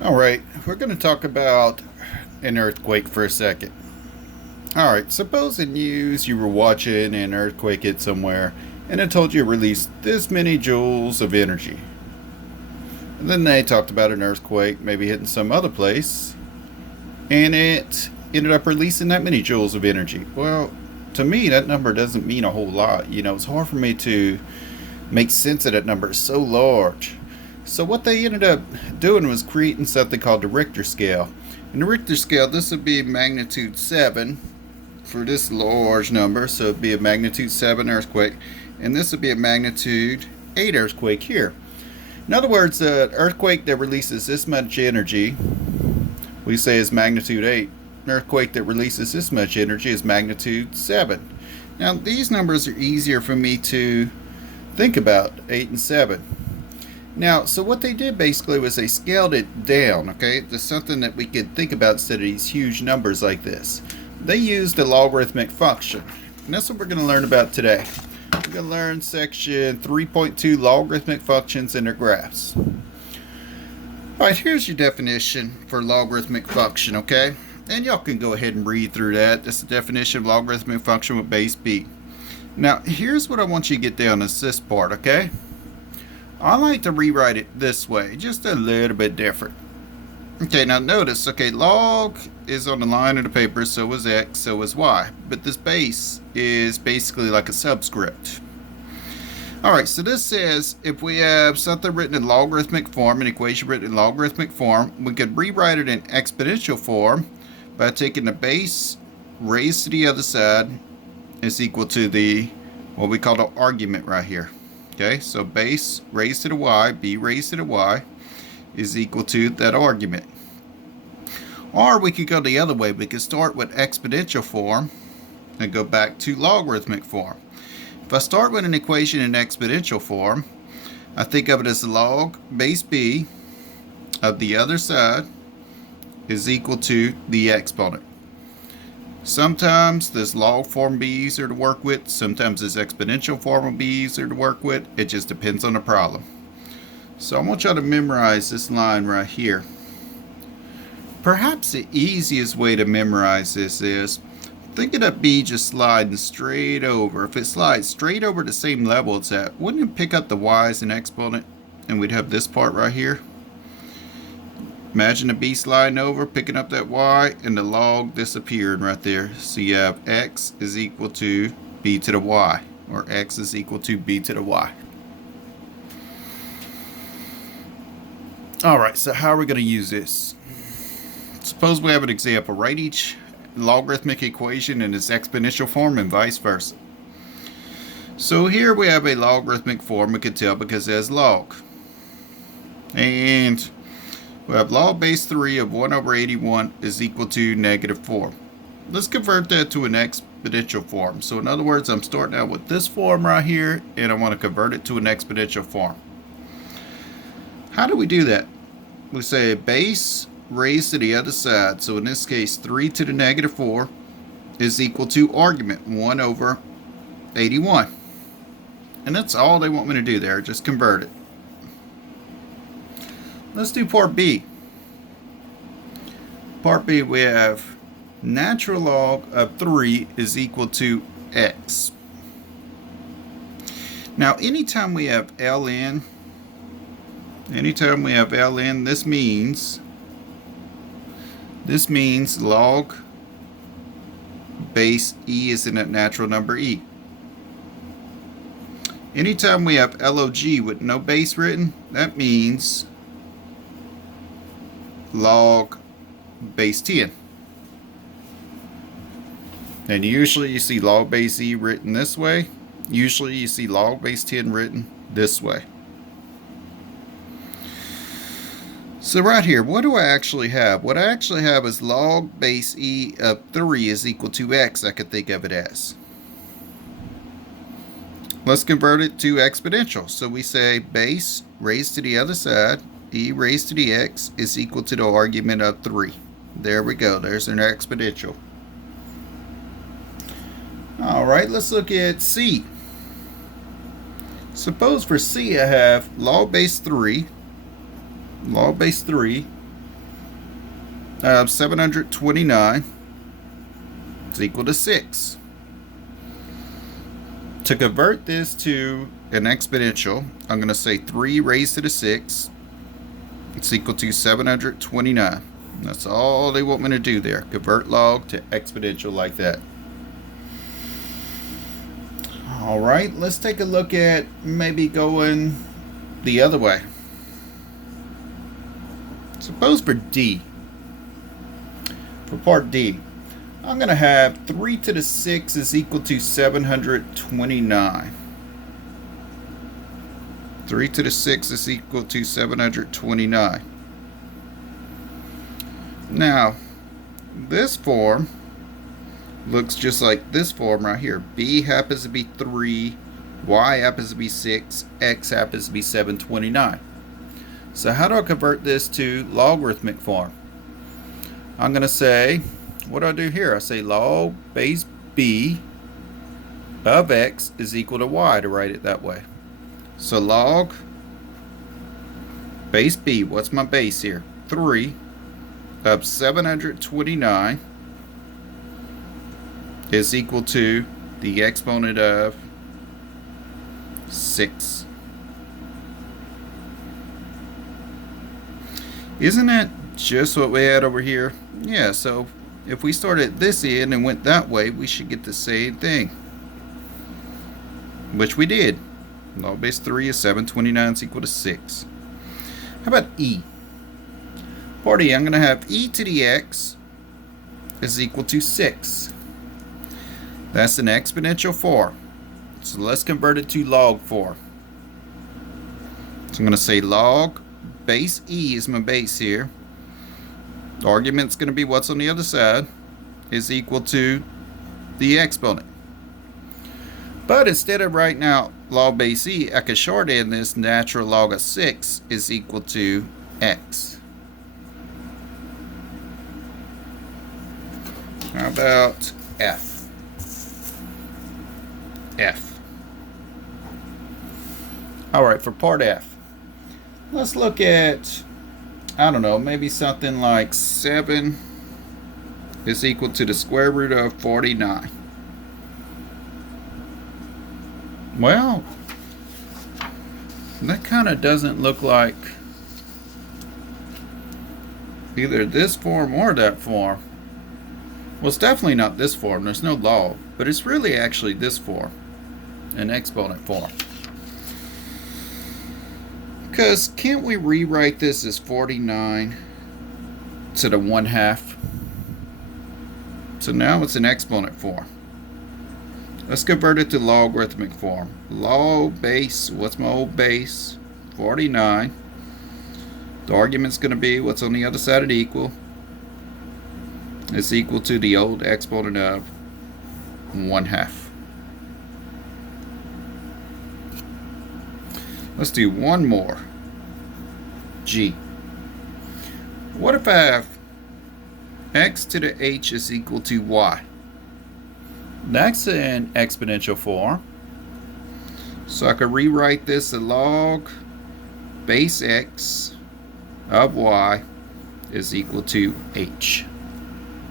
Alright, we're going to talk about an earthquake for a second. Alright, supposing you were watching an earthquake hit somewhere and it told you to release this many joules of energy. And then they talked about an earthquake maybe hitting some other place and it ended up releasing that many joules of energy. Well, to me, that number doesn't mean a whole lot. It's hard for me to make sense of that number. It's so large. So what they ended up doing was creating something called the Richter Scale. In the Richter Scale, this would be magnitude 7 for this large number, so it'd be a magnitude 7 earthquake, and this would be a magnitude 8 earthquake here. In other words, an earthquake that releases this much energy, we say is magnitude 8. An earthquake that releases this much energy is magnitude 7. Now, these numbers are easier for me to think about, 8 and 7. Now, so what they did basically was they scaled it down, okay, to something that we could think about instead of these huge numbers like this. They used a logarithmic function, and that's what we're going to learn about today. We're going to learn section 3.2, logarithmic functions and their graphs. Alright, here's your definition for logarithmic function, okay? And y'all can go ahead and read through that. That's the definition of logarithmic function with base b. Now, here's what I want you to get down is this part, okay? I like to rewrite it this way, just a little bit different. Okay, now notice, okay, log is on the line of the paper, so is x, so is y. But this base is basically like a subscript. Alright, so this says if we have something written in logarithmic form, an equation written in logarithmic form, we could rewrite it in exponential form by taking the base raised to the other side is equal to the, what we call the argument right here. Okay, so base raised to the y, b raised to the y, is equal to that argument. Or we could go the other way. We could start with exponential form and go back to logarithmic form. If I start with an equation in exponential form, I think of it as log base b of the other side is equal to the exponent. Sometimes this log form will be easier to work with. Sometimes this exponential form will be easier to work with. It just depends on the problem. So I want y'all to memorize this line right here. Perhaps the easiest way to memorize this is thinking of b just sliding straight over. If it slides straight over the same level it's at, wouldn't it pick up the y as an exponent? And we'd have this part right here. Imagine the b sliding over, picking up that y, and the log disappeared right there. So you have x is equal to b to the y, or x is equal to b to the y. Alright, so how are we going to use this? Suppose we have an example. Write each logarithmic equation in its exponential form and vice versa. So here we have a logarithmic form, we can tell because it has log. And we have log base 3 of 1 over 81 is equal to negative 4. Let's convert that to an exponential form. So in other words, I'm starting out with this form right here, and I want to convert it to an exponential form. How do we do that? We say base raised to the other side. So in this case, 3 to the negative 4 is equal to argument 1 over 81. And that's all they want me to do there, just convert it. Let's do part B. Part B, we have natural log of 3 is equal to x. Now, anytime we have ln, this means log base e is in a natural number e. Anytime we have log with no base written, that means log base 10. And usually you see log base e written this way. Usually you see log base 10 written this way. So right here, what do I actually have? What I actually have is log base e of 3 is equal to x, I could think of it as. Let's convert it to exponential. So we say base raised to the other side, e raised to the x is equal to the argument of 3. There we go. There's an exponential. Alright, let's look at C. Suppose for C I have log base 3 of 729 is equal to 6. To convert this to an exponential, I'm going to say 3 raised to the 6. It's equal to 729. That's all they want me to do there. Convert log to exponential like that. All right, let's take a look at maybe going the other way. Suppose for D, for part D, I'm going to have 3 to the 6 is equal to 729. 3 to the 6 is equal to 729. Now, this form looks just like this form right here. B happens to be 3, Y happens to be 6, X happens to be 729. So how do I convert this to logarithmic form? I'm going to say, what do I do here? I say log base B of X is equal to Y, to write it that way. So log base B, what's my base here? 3 of 729 is equal to the exponent of 6. Isn't that just what we had over here? Yeah, so if we started at this end and went that way, we should get the same thing. Which we did. Log base 3 is 729 is equal to 6. How about E? Part E, I'm going to have e to the x is equal to 6. That's an exponential form. So let's convert it to log form. So I'm going to say log base E is my base here. The argument's going to be what's on the other side is equal to the exponent. But instead of writing out log base E, I can shorthand this natural log of 6 is equal to x. How about F? F. Alright, for part F, let's look at, I don't know, maybe something like 7 is equal to the square root of 49. Well, that kind of doesn't look like either this form or that form. Well, it's definitely not this form. There's no log. But it's really actually this form. An exponent form. Because can't we rewrite this as 49 to the 1/2? So now it's an exponent form. Let's convert it to logarithmic form. Log base, what's my old base? 49. The argument's going to be what's on the other side of the equal. It's equal to the old exponent of 1/2. Let's do one more. G. What if I have x to the h is equal to y? That's an exponential form. So I could rewrite this as log base x of y is equal to h.